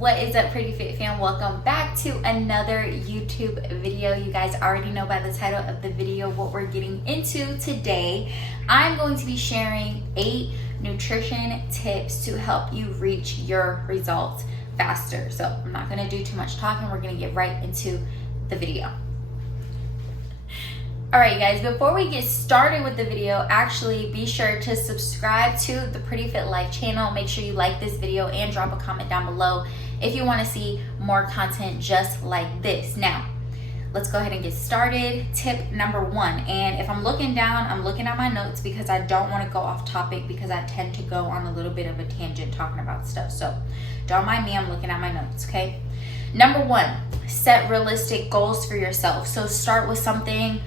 What is up, Pretty Fit fam? Welcome back to another YouTube video. You guys already know by the title of the video what we're getting into today. I'm going to be sharing 8 nutrition tips to help you reach your results faster. So I'm not going to do too much talking. We're going to get right into the video. Alright guys, before we get started with the video, actually be sure to subscribe to the Pretty Fit Life channel. Make sure you like this video and drop a comment down below if you want to see more content just like this. Now, let's go ahead and get started. Tip number 1, and if I'm looking down, I'm looking at my notes because I don't want to go off topic because I tend to go on a little bit of a tangent talking about stuff. So don't mind me, I'm looking at my notes, okay? Number 1, set realistic goals for yourself. So start with something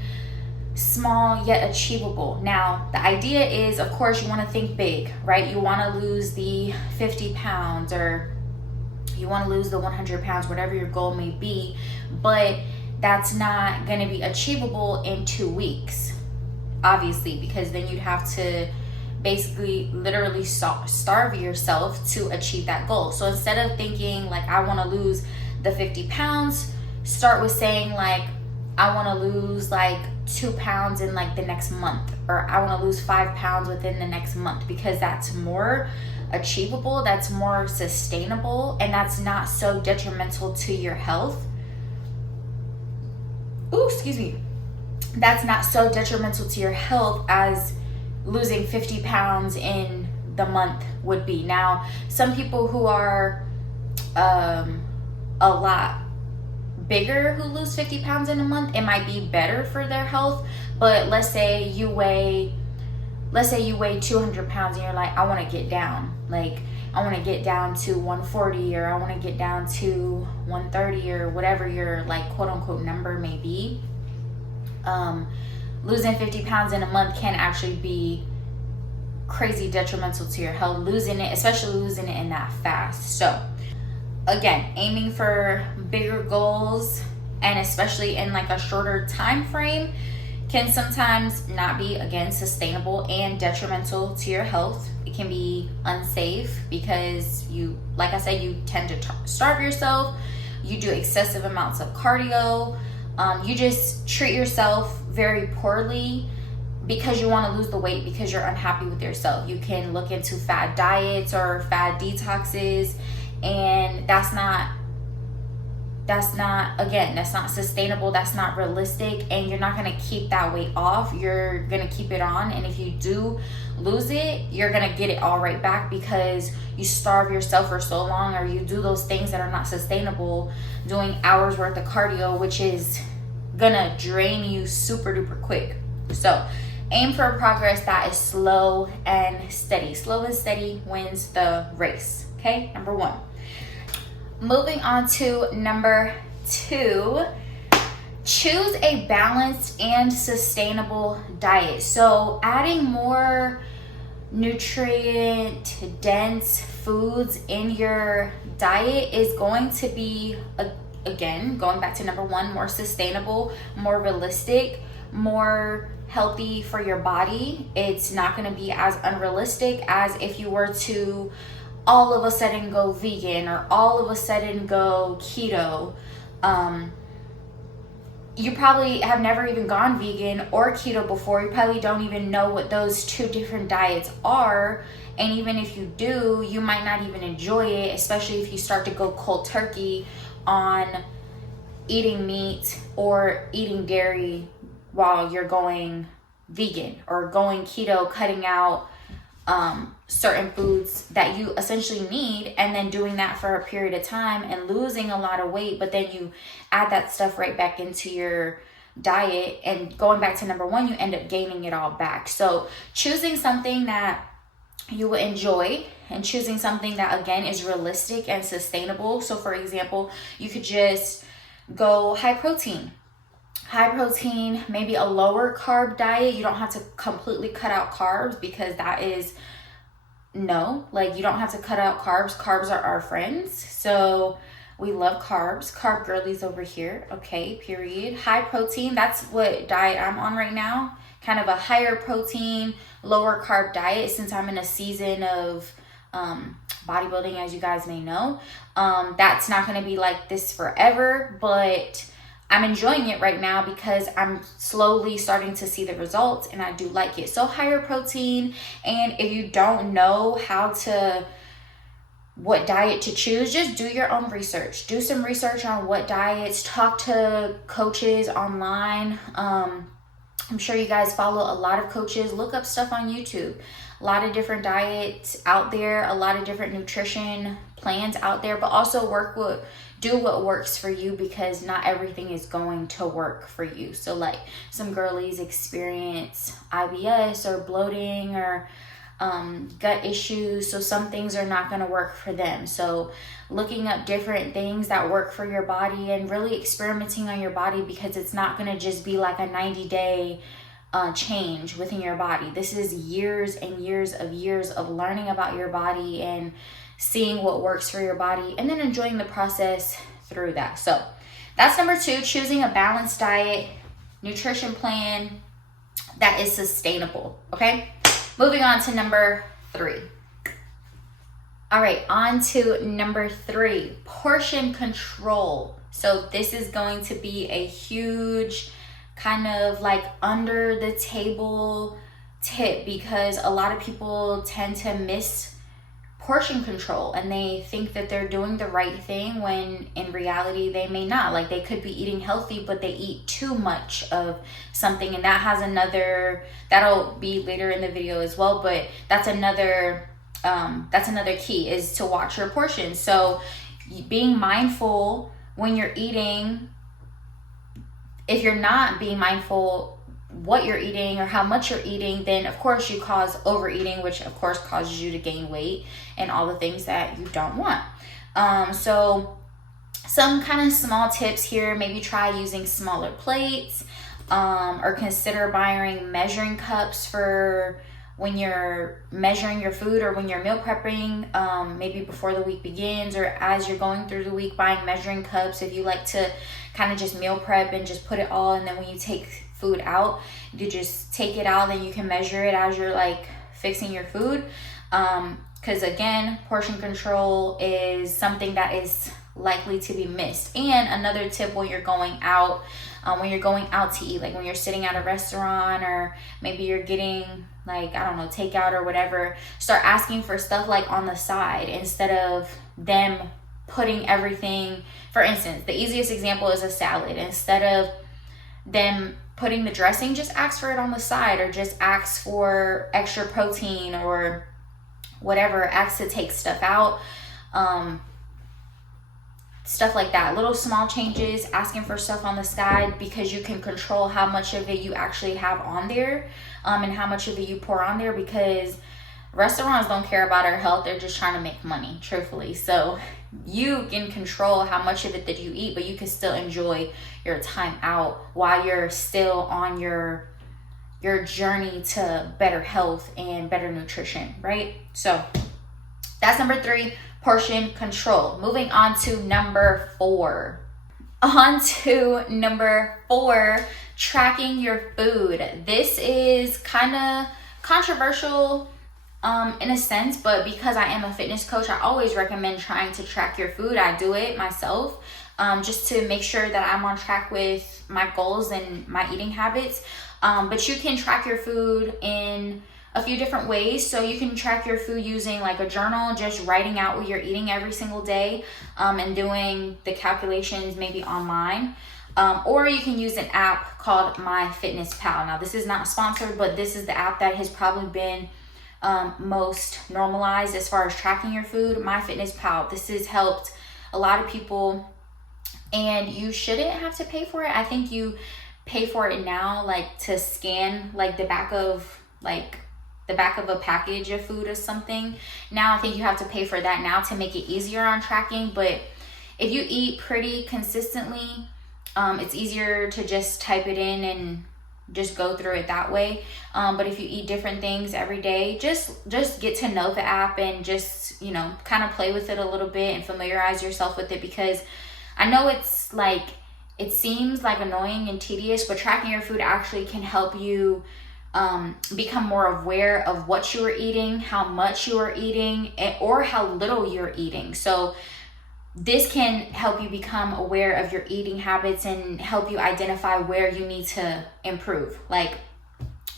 small yet achievable. Now, the idea is, of course, you want to think big, right? You want to lose the 50 pounds or you want to lose the 100 pounds, whatever your goal may be, but that's not going to be achievable in 2 weeks, obviously, because then you'd have to basically literally starve yourself to achieve that goal. So instead of thinking like, I want to lose the 50 pounds, start with saying like, I want to lose like 2 pounds in like the next month, or I want to lose 5 pounds within the next month, because that's more achievable, that's more sustainable, and that's not so detrimental to your health. Ooh, excuse me. That's not so detrimental to your health as losing 50 pounds in the month would be. Now, some people who are a lot bigger who lose 50 pounds in a month, it might be better for their health. But let's say you weigh 200 pounds and you're like, I want to get down, like I want to get down to 140, or I want to get down to 130, or whatever your like quote unquote number may be. Losing 50 pounds in a month can actually be crazy detrimental to your health, especially losing it in that fast. So again, aiming for bigger goals, and especially in like a shorter time frame, can sometimes not be, again, sustainable and detrimental to your health. It can be unsafe because you, like I said, you tend to starve yourself. You do excessive amounts of cardio. You just treat yourself very poorly because you want to lose the weight, because you're unhappy with yourself. You can look into fad diets or fad detoxes, and that's not sustainable, that's not realistic, and you're not going to keep that weight off. You're going to keep it on, and if you do lose it, you're going to get it all right back because you starve yourself for so long, or you do those things that are not sustainable, doing hours worth of cardio, which is going to drain you super duper quick. So aim for a progress that is slow and steady. Slow and steady wins the race. Okay, number 1. Moving on to number 2, choose a balanced and sustainable diet. So adding more nutrient dense foods in your diet is going to be, again, going back to number 1, more sustainable, more realistic, more healthy for your body. It's not going to be as unrealistic as if you were to all of a sudden go vegan or all of a sudden go keto. You probably have never even gone vegan or keto before. You probably don't even know what those 2 different diets are. And even if you do, you might not even enjoy it, especially if you start to go cold turkey on eating meat or eating dairy while you're going vegan or going keto, cutting out certain foods that you essentially need, and then doing that for a period of time and losing a lot of weight, but then you add that stuff right back into your diet, and going back to number 1, you end up gaining it all back. So choosing something that you will enjoy, and choosing something that, again, is realistic and sustainable. So for example, you could just go high protein, maybe a lower carb diet. You don't have to completely cut out carbs, because that is no, like, you don't have to cut out carbs. Carbs are our friends. So we love carbs. Carb girlies over here. Okay, period. High protein, that's what diet I'm on right now. Kind of a higher protein, lower carb diet, since I'm in a season of bodybuilding, as you guys may know. That's not going to be like this forever, but I'm enjoying it right now because I'm slowly starting to see the results and I do like it. So higher protein, and if you don't know what diet to choose, just do your own research. Do some research on what diets, talk to coaches online. I'm sure you guys follow a lot of coaches. Look up stuff on YouTube. A lot of different diets out there, a lot of different nutrition plans out there, but also do what works for you, because not everything is going to work for you. So like some girlies experience IBS or bloating or gut issues, so some things are not going to work for them. So looking up different things that work for your body and really experimenting on your body, because it's not going to just be like a 90-day change within your body. This is years and years of learning about your body and seeing what works for your body, and then enjoying the process through that. So that's number 2, choosing a balanced diet, nutrition plan that is sustainable. Okay, moving on to number 3. All right, on to number 3, portion control. So this is going to be a huge kind of like under the table tip, because a lot of people tend to miss portion control and they think that they're doing the right thing when in reality they may not. Like they could be eating healthy, but they eat too much of something, and that'll be later in the video as well, but that's another key, is to watch your portions. So being mindful when you're eating. If you're not being mindful what you're eating or how much you're eating, then of course you cause overeating, which of course causes you to gain weight and all the things that you don't want. So some kind of small tips here, maybe try using smaller plates, or consider buying measuring cups for when you're measuring your food or when you're meal prepping, maybe before the week begins or as you're going through the week, buying measuring cups. If you like to kind of just meal prep and just put it all, and then when you take food out, you just take it out, then you can measure it as you're like fixing your food. Because again, portion control is something that is likely to be missed. And another tip when you're going out to eat, like when you're sitting at a restaurant or maybe you're getting like, I don't know, takeout or whatever, start asking for stuff like on the side instead of them putting everything. For instance, the easiest example is a salad. Instead of them putting the dressing, just ask for it on the side, or just ask for extra protein or whatever, ask to take stuff out. Stuff like that, little small changes, asking for stuff on the side, because you can control how much of it you actually have on there, and how much of it you pour on there, because restaurants don't care about our health. They're just trying to make money, truthfully. So you can control how much of it that you eat, but you can still enjoy your time out while you're still on your journey to better health and better nutrition, right? So that's number 3, portion control. Moving on to number 4. Tracking your food. This is kind of controversial in a sense, but because I am a fitness coach, I always recommend trying to track your food. I do it myself, just to make sure that I'm on track with my goals and my eating habits. But you can track your food in a few different ways. So you can track your food using like a journal, just writing out what you're eating every single day, and doing the calculations maybe online. Or you can use an app called MyFitnessPal. Now this is not sponsored, but this is the app that has probably been most normalized as far as tracking your food. MyFitnessPal. This has helped a lot of people, and you shouldn't have to pay for it. I think you pay for it now, like to scan like the back of a package of food or something. Now I think you have to pay for that now to make it easier on tracking. But if you eat pretty consistently, it's easier to just type it in and just go through it that way. But if you eat different things every day, just get to know the app and just, kind of play with it a little bit and familiarize yourself with it, because I know it seems like annoying and tedious, but tracking your food actually can help you become more aware of what you are eating, how much you are eating, or how little you're eating. So this can help you become aware of your eating habits and help you identify where you need to improve. Like,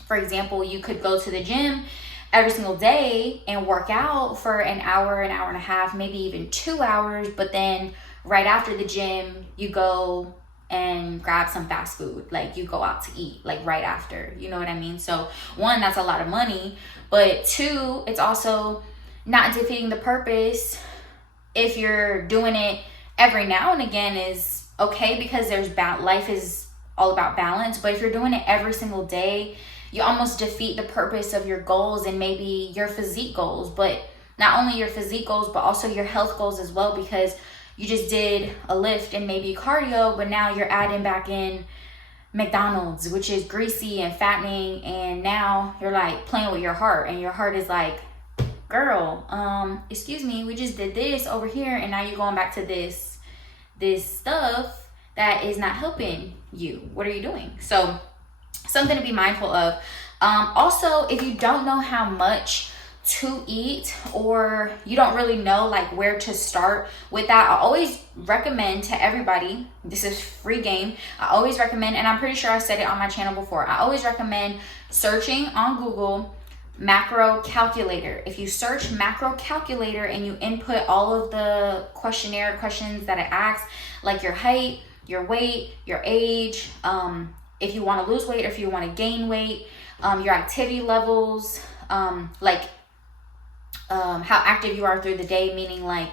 for example, you could go to the gym every single day and work out for an hour and a half, maybe even 2 hours, but then right after the gym, you go and grab some fast food. Like, you go out to eat, like right after, you know what I mean? So one, that's a lot of money, but two, it's also not defeating the purpose. If you're doing it every now and again is okay, because life is all about balance. But if you're doing it every single day, you almost defeat the purpose of your goals and maybe your physique goals. But not only your physique goals, but also your health goals as well, because you just did a lift and maybe cardio, but now you're adding back in McDonald's, which is greasy and fattening. And now you're like playing with your heart, and your heart is like, girl, excuse me, we just did this over here, and now you're going back to this stuff that is not helping you. What are you doing? So something to be mindful of. Also, if you don't know how much to eat, or you don't really know like where to start with that, I always recommend to everybody, this is free game, I always recommend, and I'm pretty sure I said it on my channel before, I always recommend searching on Google macro calculator. If you search macro calculator and you input all of the questionnaire questions that it asks, like your height, your weight, your age, if you want to lose weight or if you want to gain weight, your activity levels, how active you are through the day, meaning like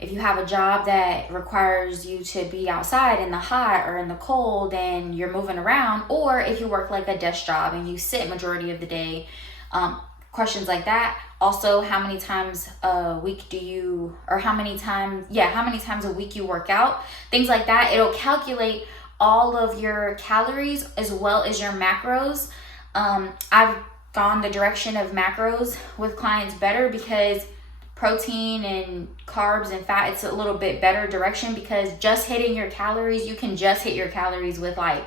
if you have a job that requires you to be outside in the hot or in the cold and you're moving around, or if you work like a desk job and you sit majority of the day, questions like that. Also, how many times a week how many times a week you work out, things like that. It'll calculate all of your calories as well as your macros. I've gone the direction of macros with clients better, because protein and carbs and fat, it's a little bit better direction, because just hitting your calories, you can just hit your calories with like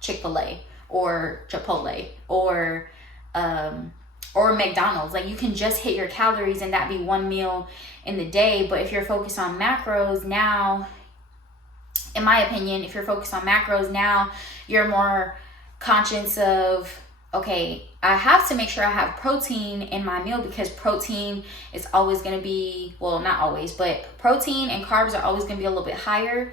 Chick-fil-A or Chipotle or McDonald's. Like, you can just hit your calories and that be one meal in the day. But if you're focused on macros now, in my opinion, if you're focused on macros now, you're more conscious of, okay, I have to make sure I have protein in my meal, because protein is always going to be, well, not always, but protein and carbs are always going to be a little bit higher.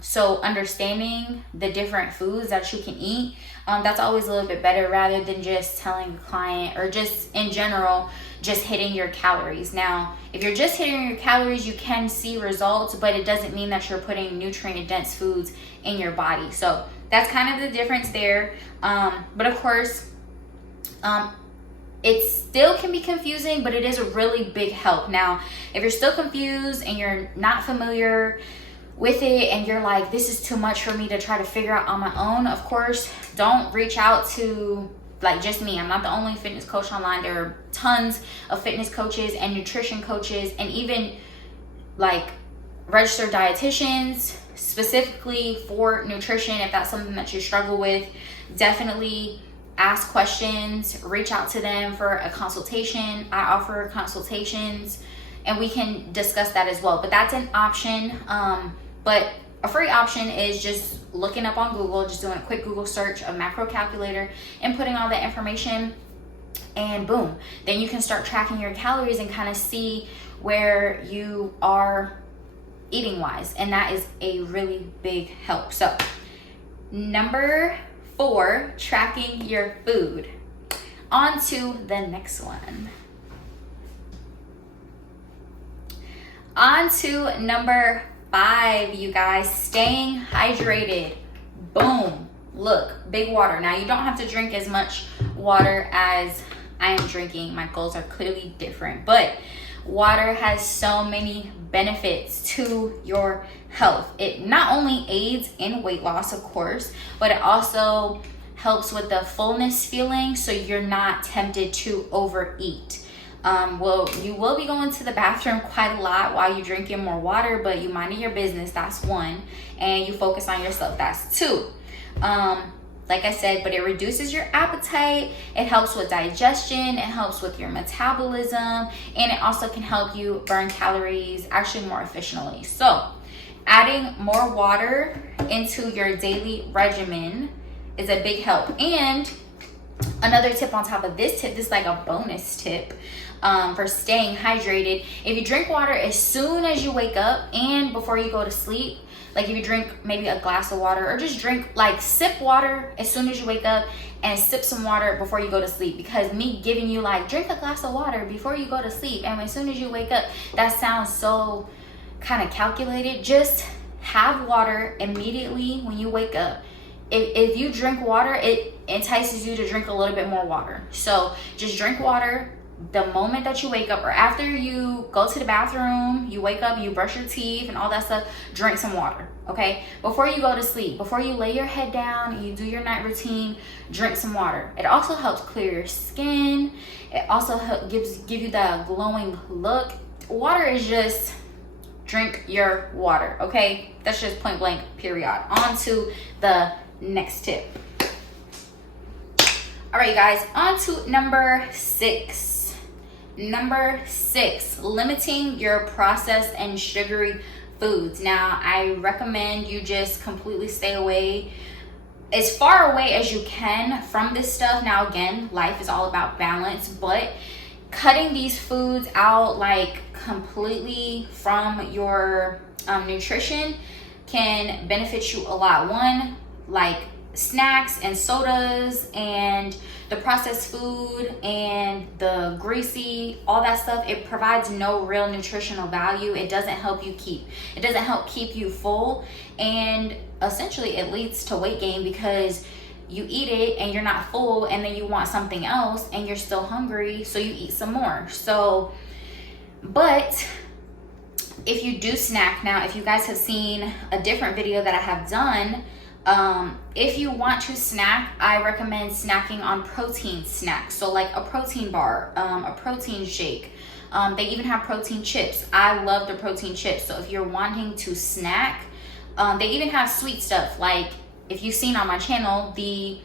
So understanding the different foods that you can eat, that's always a little bit better, rather than just telling the client, or just in general, just hitting your calories. Now, if you're just hitting your calories, you can see results, but it doesn't mean that you're putting nutrient dense foods in your body. So that's kind of the difference there. But of course, it still can be confusing, but it is a really big help. Now, if you're still confused and you're not familiar with it and you're like, this is too much for me to try to figure out on my own, of course, don't reach out to like just me. I'm not the only fitness coach online. There are tons of fitness coaches and nutrition coaches, and even like registered dietitians specifically for nutrition. If that's something that you struggle with, definitely ask questions, reach out to them for a consultation. I offer consultations and we can discuss that as well. But that's an option. But a free option is just looking up on Google, just doing a quick Google search of macro calculator and putting all that information, and boom, then you can start tracking your calories and kind of see where you are eating wise. And that is a really big help. So number 4, tracking your food. On to the next one. On to number 5, you guys, staying hydrated. Boom. Look, big water. Now, you don't have to drink as much water as I am drinking. My goals are clearly different, but water has so many benefits to your health. It not only aids in weight loss, of course, but it also helps with the fullness feeling, so you're not tempted to overeat. Well, you will be going to the bathroom quite a lot while you're drinking more water, but you minding your business, that's 1, and you focus on yourself, that's 2. like I said, but it reduces your appetite, it helps with digestion, it helps with your metabolism, and it also can help you burn calories actually more efficiently. So adding more water into your daily regimen is a big help. And another tip on top of this tip, this is like a bonus tip for staying hydrated. If you drink water as soon as you wake up and before you go to sleep, like if you drink maybe a glass of water, or just drink, like sip water as soon as you wake up and sip some water before you go to sleep. Because me giving you like drink a glass of water before you go to sleep and as soon as you wake up, that sounds so kind of calculated. Just have water immediately when you wake up. If you drink water, it entices you to drink a little bit more water. So just drink water the moment that you wake up, or after you go to the bathroom, you wake up, you brush your teeth and all that stuff, drink some water, okay? Before you go to sleep, before you lay your head down and you do your night routine, drink some water. It also helps clear your skin. It also give you that glowing look. Water is just, drink your water, okay? That's just point blank, period. On to the next tip. All right, you guys, on to number 6. Number 6, limiting your processed and sugary foods. Now, I recommend you just completely stay away, as far away as you can from this stuff. Now, again, life is all about balance, but cutting these foods out like completely from your nutrition can benefit you a lot. One, like snacks and sodas and the processed food and the greasy, all that stuff, it provides no real nutritional value. It doesn't help keep you full, and essentially it leads to weight gain because you eat it and you're not full, and then you want something else and you're still hungry, so you eat some more. So, but if you do snack, now if you guys have seen a different video that I have done, if you want to snack, I recommend snacking on protein snacks. So like a protein bar, a protein shake. They even have protein chips. I love the protein chips. So if you're wanting to snack, they even have sweet stuff. Like if you've seen on my channel, the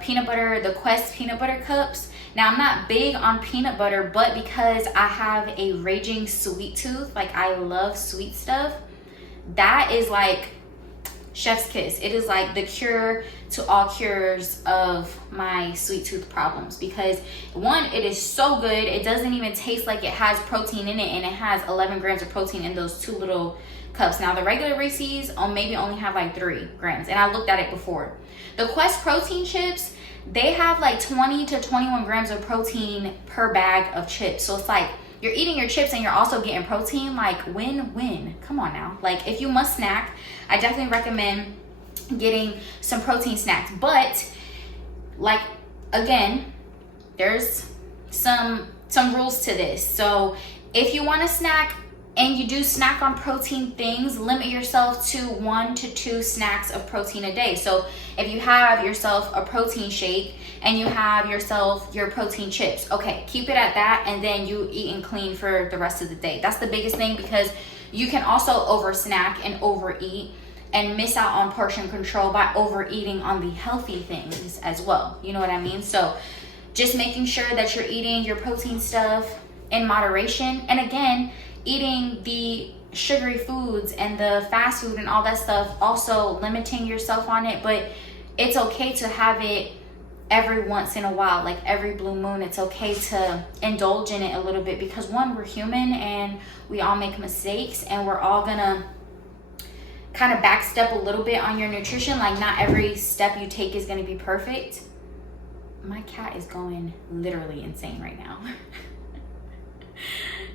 peanut butter, the Quest peanut butter cups. Now I'm not big on peanut butter, but because I have a raging sweet tooth, like I love sweet stuff, that is like chef's kiss. It is like the cure to all cures of my sweet tooth problems, because one, it is so good. It doesn't even taste like it has protein in it, and it has 11 grams of protein in those 2 little cups. Now the regular Reese's maybe only have like 3 grams, and I looked at it before. The Quest protein chips, they have like 20 to 21 grams of protein per bag of chips. So it's like you're eating your chips and you're also getting protein. Like win-win. Come on now. Like if you must snack, I definitely recommend getting some protein snacks. But like, again, there's some rules to this. So if you want to snack and you do snack on protein things, limit yourself to 1 to 2 snacks of protein a day. So if you have yourself a protein shake and you have yourself your protein chips, okay, keep it at that, and then you eat and clean for the rest of the day. That's the biggest thing, because you can also over snack and overeat and miss out on portion control by overeating on the healthy things as well. You know what I mean? So just making sure that you're eating your protein stuff in moderation. And again, eating the sugary foods and the fast food and all that stuff, also limiting yourself on it. But it's okay to have it every once in a while, like every blue moon. It's okay to indulge in it a little bit, because one, we're human and we all make mistakes, and we're all gonna kind of backstep a little bit on your nutrition. Like not every step you take is gonna be perfect. My cat is going literally insane right now.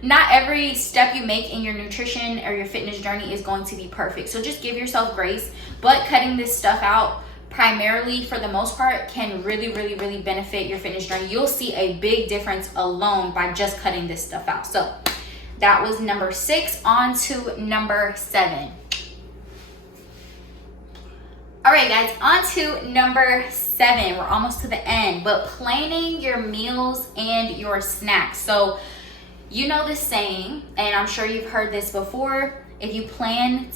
Not every step you make in your nutrition or your fitness journey is going to be perfect. So just give yourself grace. But cutting this stuff out, primarily for the most part, can really, really, really benefit your fitness journey. You'll see a big difference alone by just cutting this stuff out. So that was number 6. On to number 7. All right, guys, on to number 7. We're almost to the end, but planning your meals and your snacks. So you know this saying, and I'm sure you've heard this before, if you plan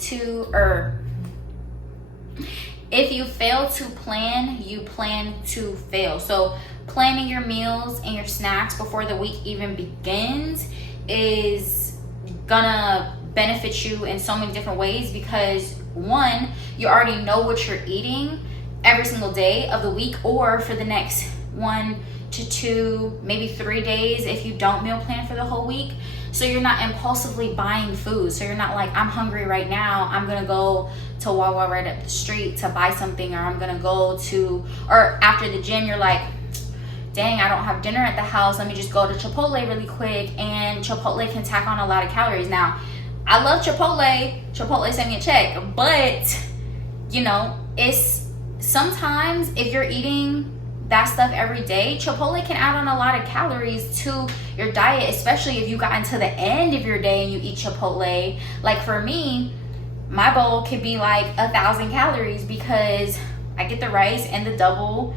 If you fail to plan, you plan to fail. So planning your meals and your snacks before the week even begins is gonna benefit you in so many different ways, because one, you already know what you're eating every single day of the week, or for the next 1 to 2, maybe 3 days if you don't meal plan for the whole week. So you're not impulsively buying food. So you're not like, I'm hungry right now, I'm gonna go to Wawa right up the street to buy something, or I'm gonna go to, or after the gym you're like, dang, I don't have dinner at the house, let me just go to Chipotle really quick. And Chipotle can tack on a lot of calories. Now, I love Chipotle sent me a check, but you know, it's sometimes if you're eating that stuff every day, Chipotle can add on a lot of calories to your diet, especially if you got into the end of your day and you eat Chipotle. Like for me, my bowl could be like 1,000 calories because I get the rice and the double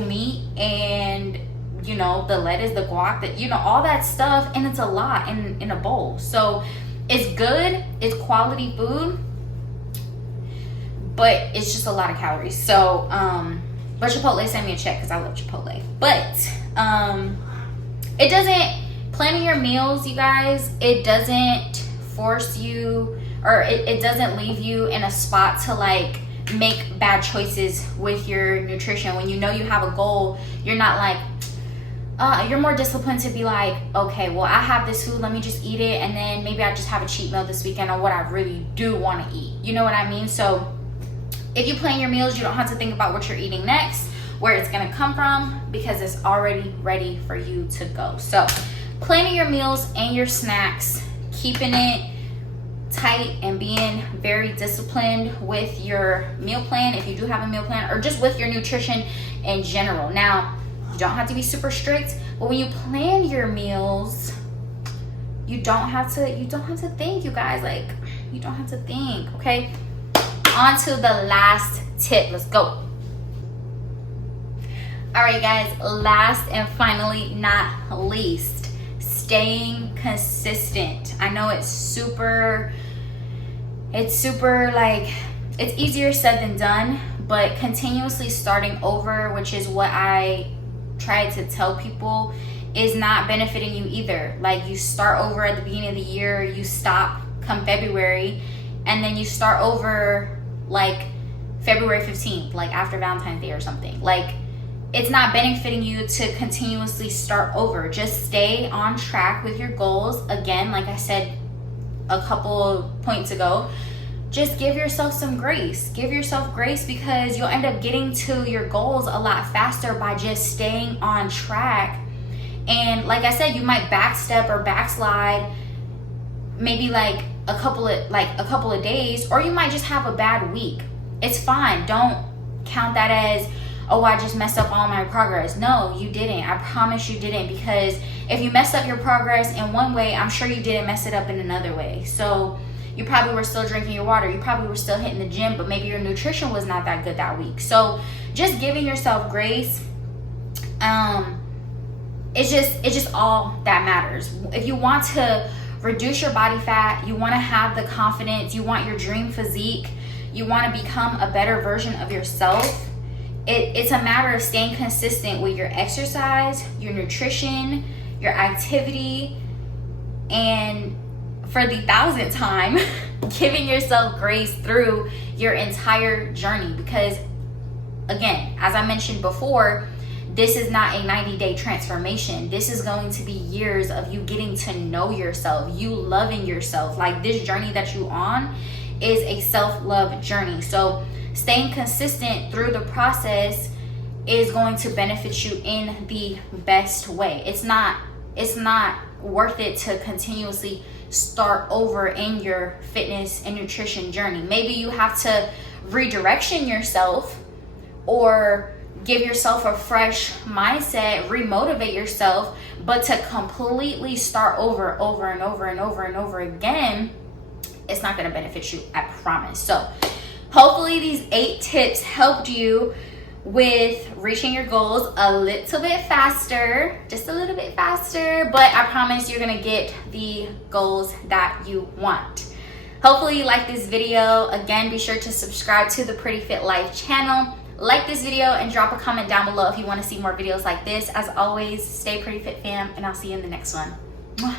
meat, and you know, the lettuce, the guac, that, you know, all that stuff, and it's a lot in a bowl. So it's good, it's quality food, but it's just a lot of calories. So but Chipotle sent me a check because I love Chipotle. But it doesn't, planning your meals, you guys, it doesn't force you, or it doesn't leave you in a spot to like make bad choices with your nutrition. When you know you have a goal, you're not like, you're more disciplined to be like, okay, well, I have this food, let me just eat it, and then maybe I just have a cheat meal this weekend on what I really do want to eat. You know what I mean? So if you plan your meals, you don't have to think about what you're eating next, where it's gonna come from, because it's already ready for you to go. So planning your meals and your snacks, keeping it tight and being very disciplined with your meal plan, if you do have a meal plan, or just with your nutrition in general. Now, you don't have to be super strict, but when you plan your meals, you don't have to think, you guys. Like, you don't have to think, okay? On to the last tip. Let's go. All right, guys, last and finally not least, staying consistent. I know it's super like, it's easier said than done, but continuously starting over, which is what I try to tell people, is not benefiting you either. Like, you start over at the beginning of the year, you stop come February, and then you start over like February 15th, like after Valentine's Day or something. Like, it's not benefiting you to continuously start over. Just stay on track with your goals. Again, like I said a couple points ago, just give yourself some grace. Give yourself grace, because you'll end up getting to your goals a lot faster by just staying on track. And like I said, you might backstep or backslide maybe like a couple of days, or you might just have a bad week. It's fine. Don't count that as, oh, I just messed up all my progress. No, you didn't. I promise you didn't, because if you messed up your progress in one way, I'm sure you didn't mess it up in another way. So you probably were still drinking your water. You probably were still hitting the gym, but maybe your nutrition was not that good that week. So just giving yourself grace, it's just all that matters. If you want to reduce your body fat, you want to have the confidence, you want your dream physique, you want to become a better version of yourself, it's a matter of staying consistent with your exercise, your nutrition, your activity, and for the 1,000th time, giving yourself grace through your entire journey. Because again, as I mentioned before, this is not a 90-day transformation. This is going to be years of you getting to know yourself, you loving yourself. Like, this journey that you're on is a self-love journey. So staying consistent through the process is going to benefit you in the best way. It's not worth it to continuously start over in your fitness and nutrition journey. Maybe you have to redirection yourself, or give yourself a fresh mindset, remotivate yourself, but to completely start over and over again, it's not going to benefit you, I promise. So hopefully these 8 tips helped you with reaching your goals a little bit faster, just a little bit faster, but I promise you're going to get the goals that you want. Hopefully you like this video. Again, be sure to subscribe to the Pretty Fit Life channel. Like this video and drop a comment down below if you want to see more videos like this. As always, stay pretty fit, fam, and I'll see you in the next one. Mwah.